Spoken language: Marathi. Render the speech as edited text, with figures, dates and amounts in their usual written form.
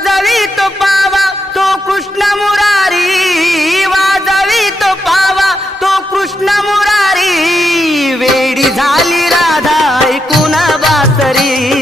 वाजवी तो पावा तो कृष्ण मुरारी, वाजवी तो पावा तो कृष्ण मुरारी, वेडी झाली राधा ऐकून बासरी.